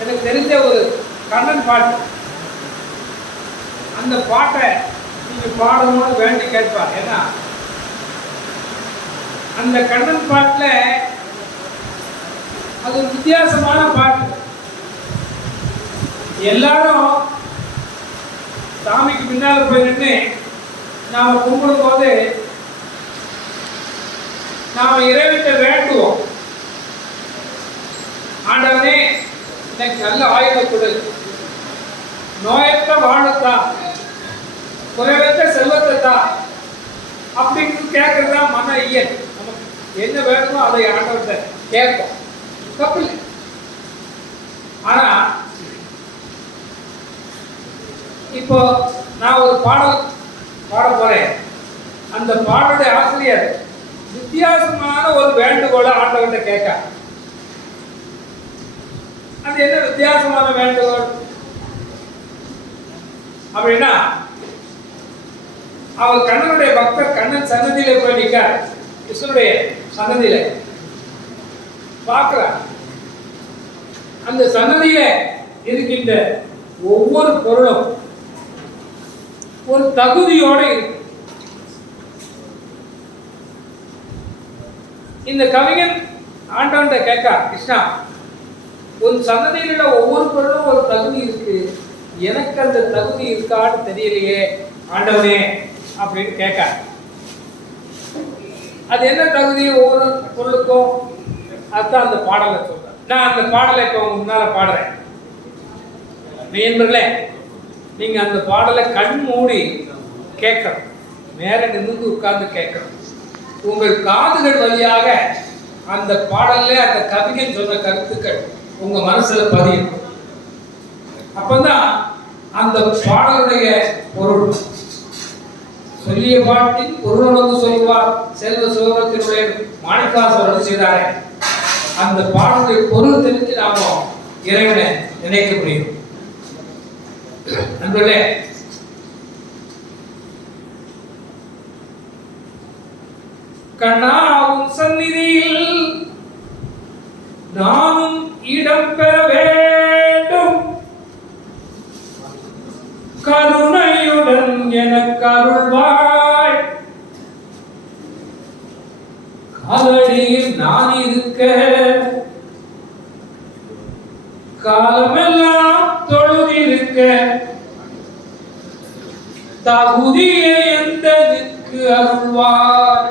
எனக்கு தெரிஞ்ச ஒரு கண்ணன் பாட்டு. அந்த பாட்டை நீங்க பாடணும்னு வேண்டி கேட்பார். ஏன்னா அந்த கண்ணன் பாட்டுல அது ஒரு வித்தியாசமான பாட்டு. எல்லாரும் சாமிக்கு பின்னால் போய் நின்று நாம கும்பிடும் போது நாம இறைவிட்ட வேண்டுவோம். ஆண்டவனே எனக்கு நல்ல ஆயுத கொடு நோயற்ற வாழத்தா குறைவற்ற செல்வத்தை தான் அப்படின்னு கேட்கறதா மன இயல் நமக்கு என்ன வேணுமோ அதை ஆண்டவர்கிட்ட கேட்போம். தப்பு இல்லை ஆனா இப்போ நான் ஒரு பாடல் பாட போறேன். அந்த பாடலுடைய ஆசிரியர் வித்தியாசமான ஒரு வேண்டுகோளை ஆண்டவர்கிட்ட கேட்க அது என்ன வித்தியாசமான வேண்டுகோள் அப்படின்னா அவர் கண்ணனுடைய பக்தர் கண்ணன் சன்னதியில போய் நிற்கார் கிருஷ்ணனுடைய சன்னதியில. பார்க்கிறார். அந்த சன்னதியில இருக்கின்ற ஒவ்வொரு பொருளும் ஒரு தகுதியோட இருக்கு. இந்த கவிஞன் ஆண்டாண்ட கேட்கா கிருஷ்ணா உன் சந்ததியில உள்ள ஒவ்வொரு பொருளும் ஒரு தகுதி இருக்கு. எனக்கு அந்த தகுதி இருக்கான்னு தெரியலையே. ஆண்டவனே அப்படின்னு கேட்க அது என்ன தகுதி ஒவ்வொரு பொருளுக்கும்? அதுதான் அந்த பாடலை சொல்றேன் நான் அந்த பாடலை இப்போ முன்னால பாடுறேன். நண்பர்களே நீங்க அந்த பாடலை கண் மூடி கேட்கணும். நேர நிமிர்ந்து உட்கார்ந்து கேட்கணும். உங்கள் காதுகள் வழியாக அந்த பாடல்ல அந்த கவிஞன் சொன்ன கருத்துக்கள் உங்க மனசுல பதியும். அப்பதான் அந்த பாடலுடைய பொருள். சொல்லிய பாட்டின் வந்து சொல்வார். செல்வ சுகத்தினுடைய மாணிக்காசர் செய்தாரே. அந்த பாடலுடைய பொருள் தெரிஞ்சு நாம இறைவனை நினைக்க முடியும். நண்பர்களே கண்ணாவும் சந்நிதியில் நானும் இடம் பெற வேண்டும். கருணையுடன் எனக்கு அருள்வாய். காலடியில் நான் இருக்க காலமெல்லாம் தொழுதிருக்க தகுதியை எந்தனுக்கு அருள்வாய்?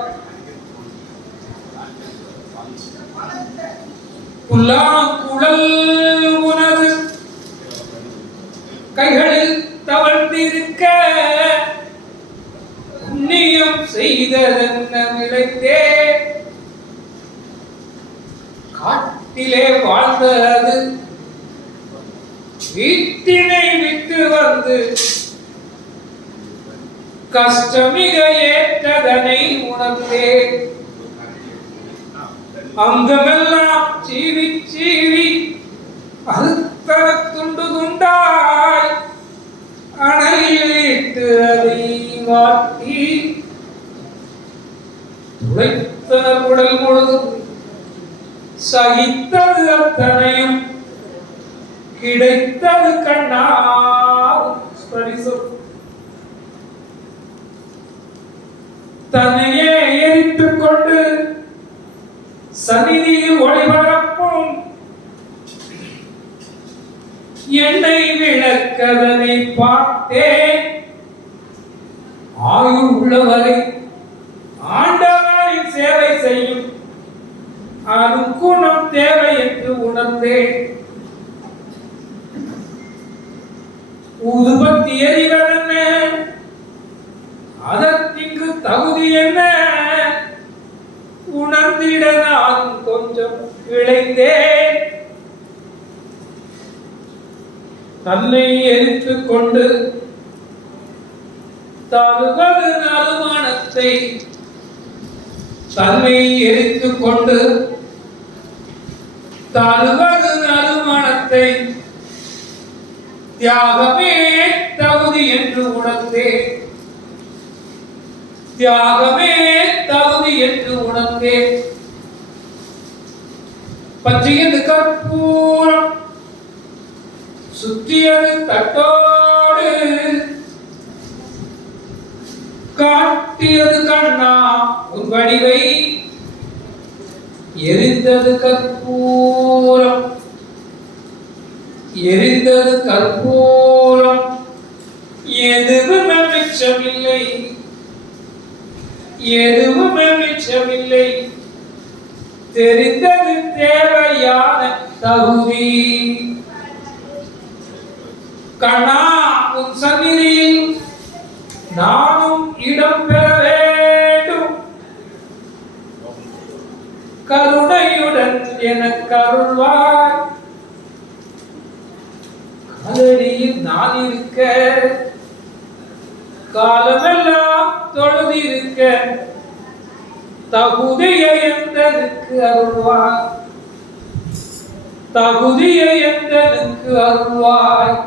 புல்லாங்குழல் உணர்வு கைகளில் தவழ்ந்திருக்க புண்ணியம் செய்ததென்ன விளைத்தே காட்டிலே வாழ்ந்தது வீட்டினை விட்டு வந்து கஷ்டமிக ஏற்றதனை உணர்ந்தேன் அங்கமெல்லாம் சீவி சீவி. அறுத்தன துண்டு துண்டாய் அணையில் இட்டு அதை வாட்டி துளைத்தன உடல் முழுதும் சகித்தது அத்தனையும் கிடைத்தது கண்ணா ஸ்பரிசம் தன்னையே எரித்துக் கொண்டு சந்நிதியில் ஒளிபரப்பும் என்னை விளக்கதனை பார்த்தேன். ஆயுள் உள்ளவரை ஆண்டவரின் சேவை செய்யும். அனுக்குணம் தேவை என்று உணர்ந்தேன். ஊதுபத்தி எறிவதென்ன அதற்கு தகுதி என்ன? உணர்ந்திட நான் கொஞ்சம் விளைந்தேன். தன்னை எரித்து கொண்டு தருவது நறுமணத்தை தன்னை எரித்து கொண்டு தருவது நறுமணத்தை தியாகமே தகுதி என்று உணர்ந்தே. தியாகமே தகுதி என்று உணர்ந்தே. பச்சையது கற்பூரம் சுத்தியது தட்டோடு. காட்டியது கண்ணா உன் வடிவை. எரிந்தது கற்பூரம். எரிந்தது கற்பூரம். எதுவுமே மிச்சமில்லை எதுவுமே மிச்சமில்லை தெரிந்தது தேவையான தகுதி. கண்ணா உன் சந்நிதியில் நானும் இடம் பெற வேண்டும். கருணையுடன் எனக்கு அருள்வாய். காலடியில் நான் இருக்க காலமெல்லாம் தொழுதிருக்க தகுதியை எந்தனுக்கு அருள்வாய்? தகுதியை எந்தனுக்கு அருள்வாய்?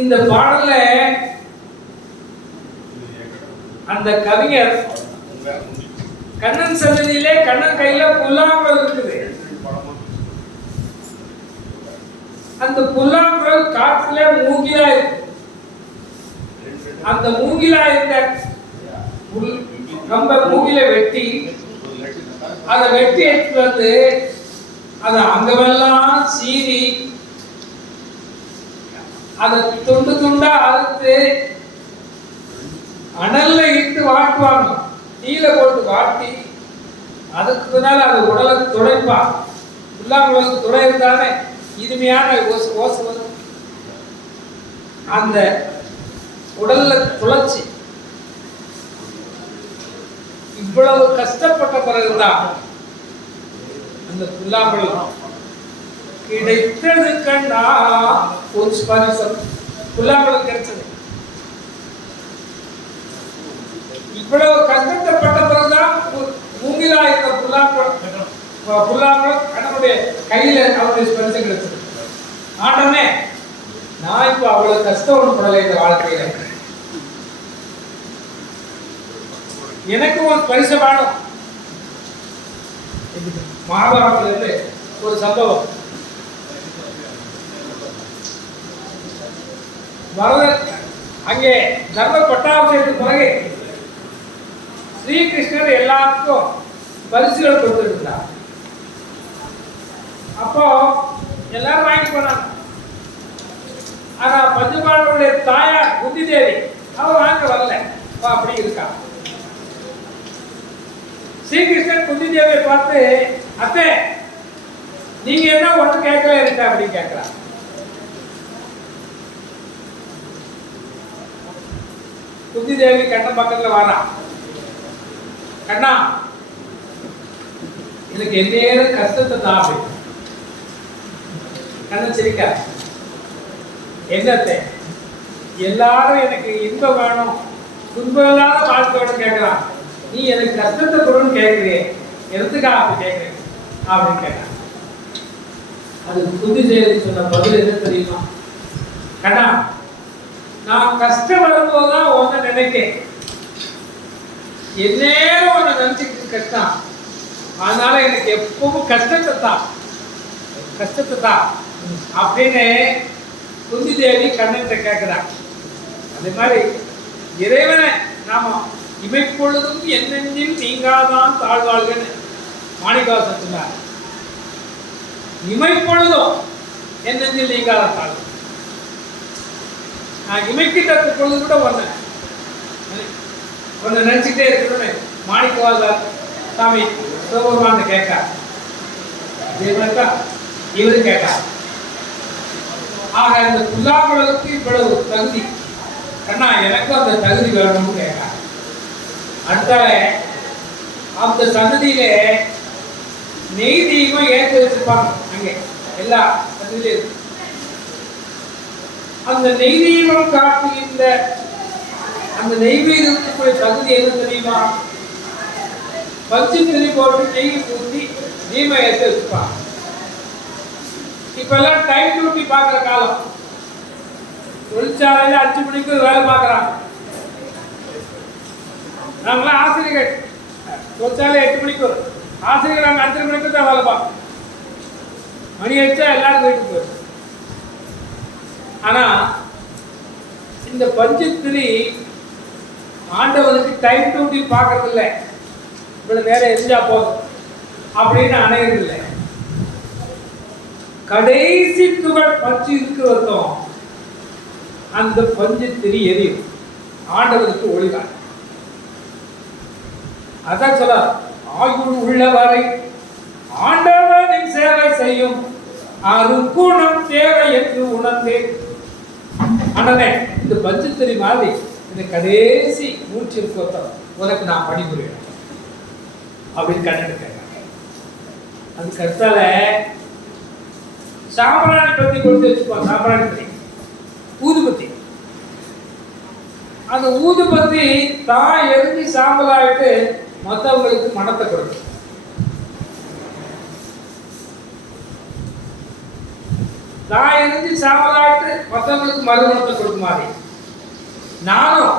இந்த பாடல்ல அந்த கவிஞர் கண்ணன் சன்னதியிலே கண்ணன் கையில புல்லாங்குழல் இருக்குது. அந்த புல்லாங்குழல் காற்றுல மூங்கிலா இருக்கு. அந்த மூங்கிலா இருந்த ரொம்ப மூங்கில வெட்டி. அதை வெட்டி எடுத்து வந்து அதை அங்கமெல்லாம் சீவி அதை துண்டு துண்டா அறுத்து அனல்ல இட்டு வாட்டுவாங்க. நீல போட்டு வாட்டி அதுக்கு பின்னால் அது உடலை துடைப்பா. உள்ளாங்களுக்கு துடை இனிமையான ஓசு ஓசு வரும். அந்த உடல்ல துளைச்சி. இவ்வளவு கஷ்டப்பட்ட பிறகுதான் இந்த புல்லாங்குழல் கிடைத்தது கண்டா ஒரு ஸ்பரிசம் புல்லாங்குழல் கிடைச்சது இவ்வளவு கஷ்டப்பட்ட பிறகுதான் மு- மூங்கிலா இருந்த புல்லாங்குழல் புல்லாங்குழல் கண்ணனுடைய கையில அவருடைய ஸ்பரிசம் கிடைச்சது ஆண்டவனே நான் இப்ப அவ்வளவு கஷ்டம் ஒன்று படலை இந்த வாழ்க்கையில. எனக்கு ஒரு பரிசு வேணும். மகாபாரதத்திலிருந்து ஒரு சம்பவம். வரதன் அங்கே தர்ம பட்டாபிஷேகத்துக்கு பிறகு ஸ்ரீகிருஷ்ணர் எல்லாருக்கும் பரிசுகள் கொடுத்துருந்தார் அப்போ எல்லாரும் வாங்கிட்டு போனாங்க. ஆனா பஞ்சபாண்டவருடைய தாயார் குந்தி தேவி அவ வாங்க வரல. அப்படி இருக்கா? ஸ்ரீகிருஷ்ணன் குந்தி தேவியை பார்த்து அத்தை நீங்க என்ன ஒண்ணு கேட்கல இருக்க அப்படின்னு கேட்கலாம் குந்தி தேவி கண்ண பக்கத்துல வரா கண்ணா எனக்கு எந்நேரம் கஷ்டத்தை தான் கண்ண கண்ணன் என்னத்தை எல்லாரும் எனக்கு இன்பம் வேணும். துன்பம் இல்லாத வாழ்க்கை வேணும் கேட்கிறான். நீ எனக்கு கஷ்டத்தை கொடுன்னு கேட்கிறே. எதுக்கா அப்படி கேட்கிறேன் அப்படின்னு கேட்டான். அது புத்தி செய்தி சொன்ன பதில் என்ன தெரியுமா? கண்ணா நான் கஷ்டம் வரும்போது தான் உன்னை நினைக்கேன் எந்நேரம் உன்னை நினைச்சுக்கிட்டு கஷ்டம் அதனால எனக்கு எப்பவும் கஷ்டத்தை தான் கஷ்டத்தை தான் அப்படின்னு குந்தி தேவி கண்ணன்ட்ட கேட்கிறான் அதே மாதிரி இறைவனை நாம இமைப்பொழுதும் என்னெஞ்சில் நீங்காதான் தாழ்வாள்கன்னு மாணிகாசன் சொன்னார். இமைப்பொழுதும் என்னெஞ்சில் நீங்காத தாழ்வு நான் இமைக்கிட்ட பொழுது கூட ஒன்று ஒன்று நினச்சிக்கிட்டே இருக்கணும்னு மாணிக்கவாசர் சாமி சிவபெருமான்னு கேட்கார். அதே மாதிரி இவரும் இவரு கேட்டார் ஆக இந்த புல்லாங்குழலுக்கு இவ்வளவு தகுதி. கண்ணா எனக்கும் அந்த தகுதி வேணும்னு கேட்டார் அடுத்தாலே அந்த சந்ததியிலே நெய் தெய்வம் ஏற்றி வச்சிருப்பாங்க. அங்கே எல்லா சன்னதியிலும் அந்த நெய் தெய்வம் காட்டுகின்ற அந்த நெய்வேதத்துக்குரிய தகுதி என்ன தெரியுமா? பஞ்சு திரி போட்டு நெய் ஊற்றி தீமை ஏற்றி வச்சிருப்பாங்க. இப்பெல்லாம் டைம் டியூட்டி பார்க்குற காலம். தொழிற்சாலையில் அஞ்சு மணிக்கு வேலை பார்க்குறாங்க. நாங்களாம் ஆசிரியர்கள். தொழிற்சாலை எட்டு மணிக்கு வரும். ஆசிரியர் நாங்கள் அஞ்சரை மணிக்கு தான் வேலை பார்ப்போம் மணி அடிச்சா எல்லாரும் வீட்டுக்கு போயிடும். ஆனா இந்த பஞ்சத்திரி ஆண்டவனுக்கு டைம் டியூட்டி பார்க்கறது இல்லை இவ்வளவு நேரம் எரிஞ்சா போதும். அப்படின்னு அணையிறது இல்லை. கடைசி துகள் பஞ்சு இருக்கிறதும் அந்த பஞ்சத்திரி எரியும். ஆண்டவனுக்கு ஒளிதான் அதான் சொல்ல ஆயுள் உள்ளவரை ஆண்டவனின் சேவை செய்யும் அருக்குணம் தேவை என்று உணர்ந்தேன். ஆண்டவனே இந்த பஞ்சத்திரி மாதிரி இந்த கடைசி மூச்சு இருக்கிறதும் உனக்கு நான் பணிபுரியணும் அப்படின்னு கண்ணெடுக்க அது கருத்தால சாம்பராணி பத்தி கொடுத்து வச்சுப்போம் சாம்பராணி பத்தி. ஊதுபத்தி. அந்த ஊதுபத்தி தான் எரிஞ்சு சாம்பலாயிட்டு மற்றவங்களுக்கு மனத்தை கொடுக்கும் நான் எரிஞ்சு சாவலாட்டு மற்றவங்களுக்கு மறுமணத்தை கொடுக்கும் மாதிரி நானும்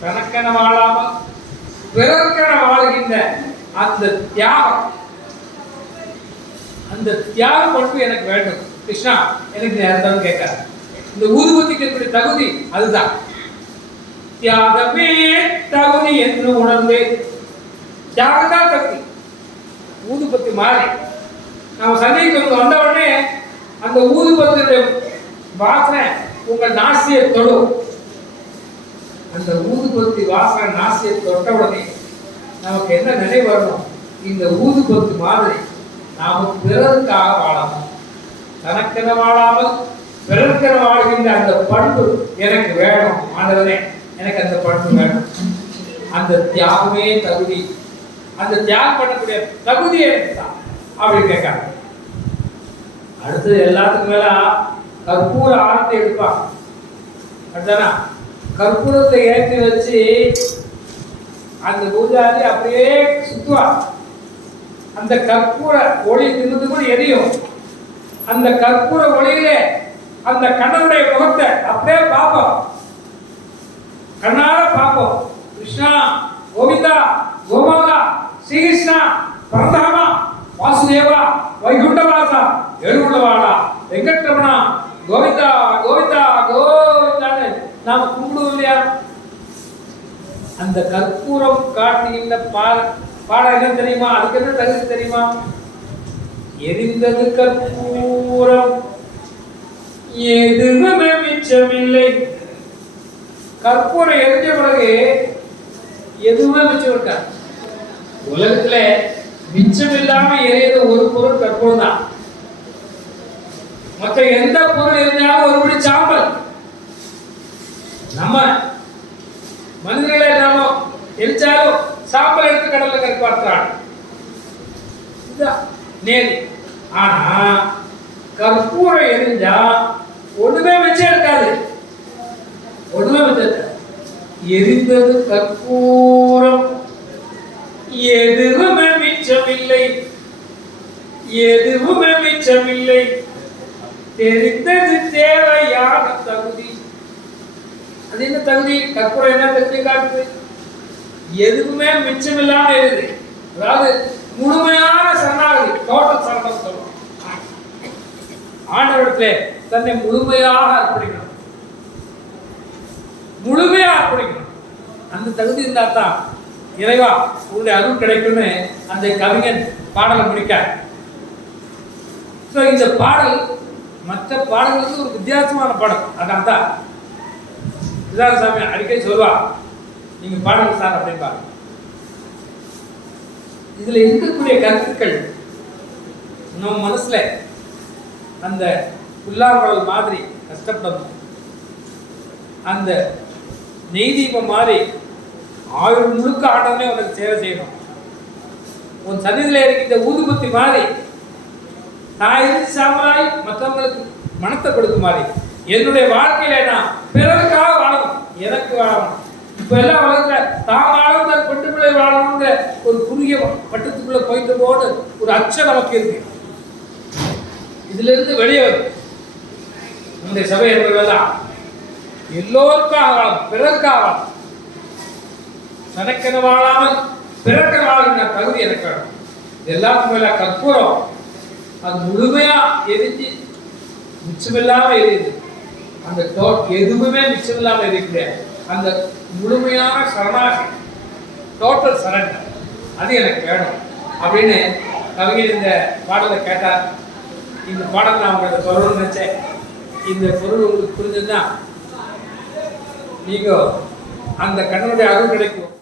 தனக்கென வாழாமல் பிறர்க்கென வாழ்கின்ற அந்த தியாகம் அந்த தியாகம் மட்டும் எனக்கு வேண்டும். கிருஷ்ணா எனக்கு நேரத்தான் கேட்காது இந்த ஊதுபத்திக்கு தகுதி? அதுதான். தியாகமே தகுதி என்று உணர்ந்தேன் தியாகம் தான் தகுதி ஊதுபத்தி மாறி நம்ம சந்தைக்கு வந்த உடனே அந்த ஊதுபத்தியுடைய வாசனை உங்கள் நாசியை தொடும். அந்த ஊதுபத்தி வாசனை நாசியை தொட்ட உடனே நமக்கு என்ன நினைவு வரணும்? இந்த ஊதுபத்து மாதிரி நாம் பிறருக்காக வாழணும். தனக்கென வாழாமல் பிறருக்கென வாழ்கின்ற அந்த பண்பு எனக்கு வேணும் ஆண்டவரே. எனக்கு அந்த பண்பு வேணும். அந்த தியாகமே தகுதி. அந்த தியாகம் பண்ணக்கூடிய தகுதியே தான் அப்படின்னு கேட்காங்க. அடுத்தது எல்லாத்துக்கும் மேல கற்பூர ஆரத்தை எடுப்பாங்க. அடுத்தானா கற்பூரத்தை ஏற்றி வச்சு அந்த பூஜாரி அப்படியே சுத்துவா அந்த கற்பூர ஒளி தின்னு கூட எரியும். அந்த கற்பூர ஒளியிலே அந்த கண்ணனுடைய முகத்தை அப்படியே பார்ப்போம் கண்ணார பார்ப்போம் கிருஷ்ணா கோவிந்தா கோபாலா ஸ்ரீகிருஷ்ணா பரந்தாமா வாசுதேவா வைகுண்டவாசா எழுகுண்டவாடா வெங்கட்ரமணா கோவிந்தா கோவிந்தா கோவிந்தான்னு நாம் கும்பிடுவோம் இல்லையா? அந்த கற்பூரம் காட்டுகின்ற பாட பாடம் என்ன தெரியுமா? அதுக்கு என்ன தகுதி தெரியுமா? எரிந்தது கற்பூரம். எதுவுமே மிச்சமில்லை. கற்பூரம் எரிஞ்ச பிறகு எதுவுமே மிச்சம் இருக்கா உலகத்துல மிச்சம் இல்லாம எரியது ஒரு பொருள் கற்பூரம் தான். மற்ற எந்த பொருள் இருந்தாலும் ஒருபடி சாம்பல். நம்ம மனிதர்களை நாம எரிச்சாலும் சாம்பல் எடுத்து கடல்ல கற்பாற்றான் நேரி ஆனா கற்பூரம் எரிஞ்சா ஒண்ணுமே மிச்சம் இருக்காது ஒண்ணுமே மிச்சம் எரிந்தது கற்பூரம். எதுவுமே மிச்சமில்லை. எதுவுமே மிச்சமில்லை. தெரிந்தது தேவையான தகுதி. அது என்ன தகுதி? கற்பூரம் என்ன தகுதி காட்டுது? எதுவுமே மிச்சமில்லாம இருக்குது அதாவது முழுமையான சரணாகதி டோட்டல் சரணம் சொல்லுவோம் ஆண்டவரிடத்திலே தன்னை முழுமையாக அர்ப்பணிக்கணும். முழுமையா அர்ப்பணிக்கணும் அந்த தகுதி இருந்தா தான் இறைவா உங்களுடைய அருள் கிடைக்கும்னு அந்த கவிஞன் பாடலை முடிக்க. ஸோ இந்த பாடல் மற்ற பாடல்களுக்கு ஒரு வித்தியாசமான பாடல். அதான் தான் சாமி அடிக்கடி சொல்வா நீங்க பாடுங்க சார் அப்படின்பா. இதுல இருக்கக்கூடிய கருத்துக்கள் நம்ம மனசுல அந்த புல்லாங்குழல் மாதிரி கஷ்டப்படணும். அந்த நெய் தீபம் மாதிரி ஆயுள் முழுக்க ஆண்டவனே உனக்கு சேவை செய்யணும். உன் சன்னிதியில் இருக்கின்ற ஊதுபத்தி மாதிரி நான் இருந்து மற்றவங்களுக்கு மனத்தை கொடுக்கும் மாதிரி. என்னுடைய வாழ்க்கையில நான் பிறருக்காக வாழணும். எனக்கு வாழணும். இப்ப எல்லாம் வளர்ந்த தான் வாழும் தான் பெட்டு பிள்ளை வாழணுங்கிற ஒரு குறுகிய வட்டத்துக்குள்ள போயிட்டு போது ஒரு அச்சம் நமக்கு இருக்கு. இதுல இருந்து வெளியே வரும். நம்முடைய சபை என்பதெல்லாம் எல்லோருக்கும் ஆகலாம் பிறருக்காக ஆகலாம் தனக்கென வாழாமல் பிறக்க வாழ்கிற தகுதி எனக்கு வேணும். எல்லாத்துக்கும் மேல கற்பூரம். அது முழுமையா எரிஞ்சு மிச்சமில்லாம எரியுது. அந்த டோட் எதுவுமே மிச்சமில்லாம எரியுது அந்த முழுமையான சரணாகி டோட்டல் சரண்டர் அது எனக்கு வேணும் அப்படின்னு கவிஞர் இந்த பாடலை கேட்டார். இந்த பாடல் நான் உங்களுக்கு சொல்லணும்னு நினைச்சேன். இந்த பொருள் உங்களுக்கு புரிஞ்சதுதான் நீங்கள் அந்த கண்ணனுடைய அருள் கிடைக்கும்.